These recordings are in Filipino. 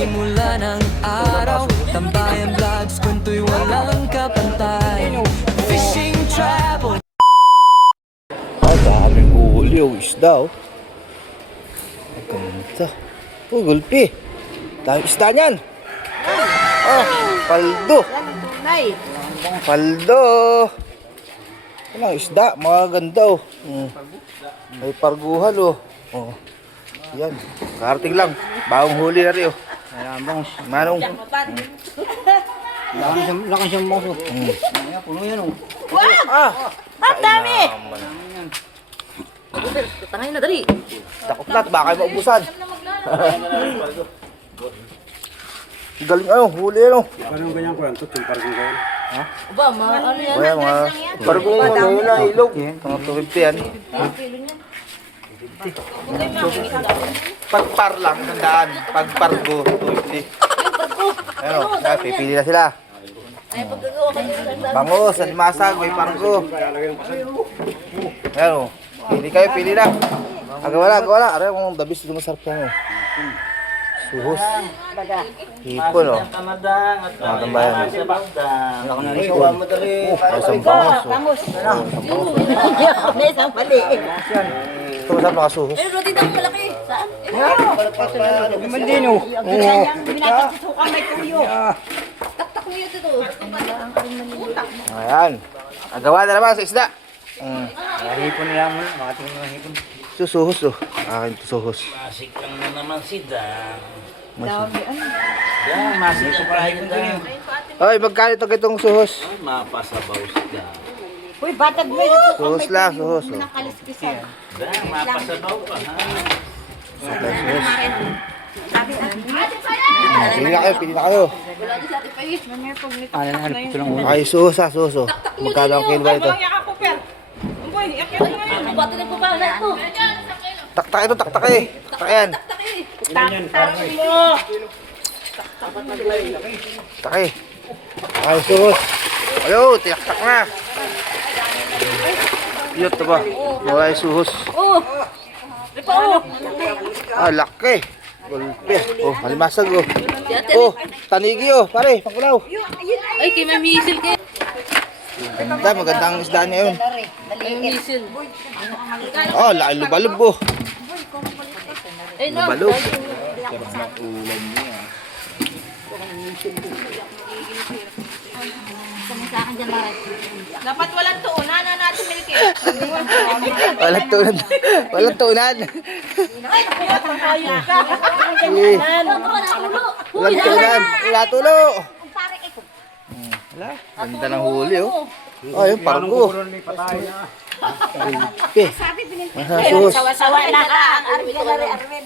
Simula ng araw, tambayan vlogs, kwento'y walang kapantay. Fishing travel. Daming huli o isda oh. Ganda. Oh, gulpi. Daming isda niyan. Paldo. Paldo. Yan ang isda, mga ganda oh. May parguhan oh. Yan, karating lang. Bagong huli na rin oh. Manong. Lakan siyang moso. Puno yan oh. Ang dami! Tangay na, dali. Takot na, baka maubusan. Galing ano, huli ano. Parang ganyan ko yan, ito yung parang ganyan. Aba, ano yan? Kaya mga pargong ano yun na ilog. Mga 250 yan. Pagpar lang, tandaan. Pagpargo, 250. Ano, pipili na sila. Ay, pagkagawa kayo ng Bangus, alimasag, may pargo. Ayan o. Pili kayo, pili na. Agawa na. Aray, kung dabis ito masarap yan o. Suhos. Hipon o. Mga tambayan o. Isang bangus o. May isang pali. Ito masarap nakasuhos. Pero roti daw malaki. Saan? Naman din oh. Binapagsusukan may tuyo. Tak mo yun dito. Ayan. Agawa na naman sa isda. Hipon nila mo, makating mga hipon. Susuhos o. Akin ito suhos. Masik lang na naman si Dan. Masih. Dan, masik ang prayo Dan. Ay, magkano ito itong suhos? Ay, mapasabaw si Dan. Uy, batag mo yun. Suhos lang, suhos o. Nakaliskisan. Dan, mapasabaw pa ha. Pili na kayo. Ito lang ulo. Ay, suhos ha, suhos o. Magkano ang kilo ba ito? Bato na po ba? Ito. Taktak ito, taktak eh. Taktak yan. Taktak eh. Ay, suhos. Ayo, tiyaktak na. Yot ba? Ay, suhos. Oh. Ripa, oh. Ah, laki. Gulpi. Oh, alimasag oh. Oh, tanigi oh, pare, pangkulaw. Ay, kay may misil kayo. Ganda, magandang isda niya yun. May misil. Oh, laki lubalub oh. Ay, no. Lubalub. Dapat walang tuunan na natin miliki. Walang tunan. Walang tunan. Walang tunan. Wala tulo. Wala. Ganda ng huli oh. Oh, yung pargo. Gulpi. Masasus. Sawa-sawa na ka. Arvin ka na rin, Arvin.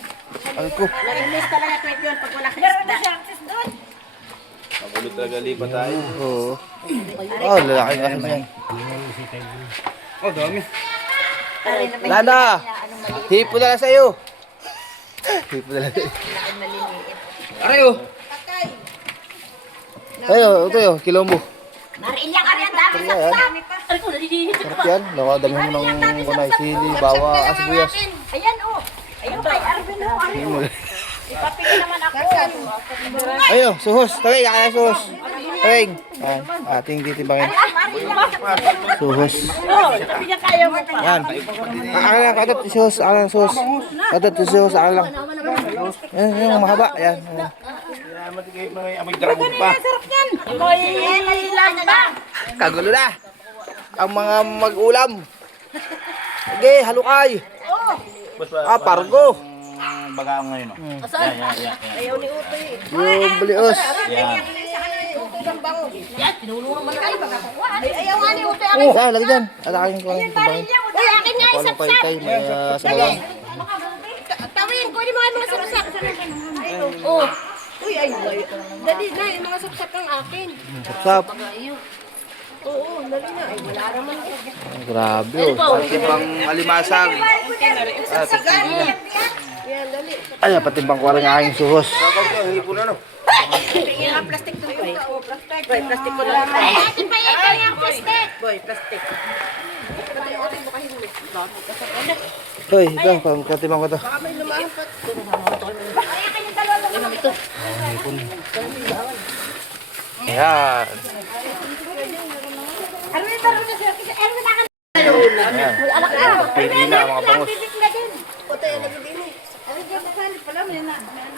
Ano ko? Narinis talaga kwet yun pag wala ka isda. Magulo talaga lipat tayo. Oo. Oh, lalaki kasi yan. Oh, dami. Lana! Hipo na lang sa'yo. Hipo na lang sa'yo. Ayo! Ayo, ito yun, kilombo. Nariin yan, Arvin. Dami sa dami pa. Ay, ko, nalilinis. Sarap yan. Nakadami mo ng kunay, sili, bawa, asibuyas. Ayan, oh. Ayun kay Arvin, oh. Arvin. Ipapigil naman ako. Ayo, suhos. Tawig, kaya suhos. Tawig. Ayan, ating titibangin. Suhos. Oh, sabi niya kaya mo pa. Yan. Akin lang, katot, suhos. Akin lang, suhos. Katot, suhos, akin lang. Yan, yung mahaba. Yan. May amoy dragon pa. Sarap yan. Ikoy, lang ba? Kagulo na. Ang mga mag-ulam. Sige, halukay. Ah, pargo. Baga ngayon o. Asan? Ayaw ni Utoy. Yung balios. Yan. Yan, pinulungan mo na kayo. Ayaw nga ni Utoy. Ah, lagi dyan. Alaking ko lang tibangin. Uy, akin nga Walang paytay, may sabawang. Tawin, kunin mo ang mga sapsap. Oh. Uy, ay. Dali na, yung mga sapsap ng akin. Sapsap. Oo, dali na. Ay, wala naman. Grabe oh. Pati pang alimasag. Ah, pagkili. Yan, dali. Ay, pati pang kuwara ng aking suhos. Yung plastic to. Boy, plastic ko lang. Atin pa yung plastic. Boy, plastic. Hoy, ito, katibang ko to. Ay, kanyang dalawa Ayan. Arwin, tara na siya. Kasi Erwin, akan. Mag-alak ka. Pili na mga bangus. Bibit na din. Puti, nagibili. Arwin, dyan na pala. May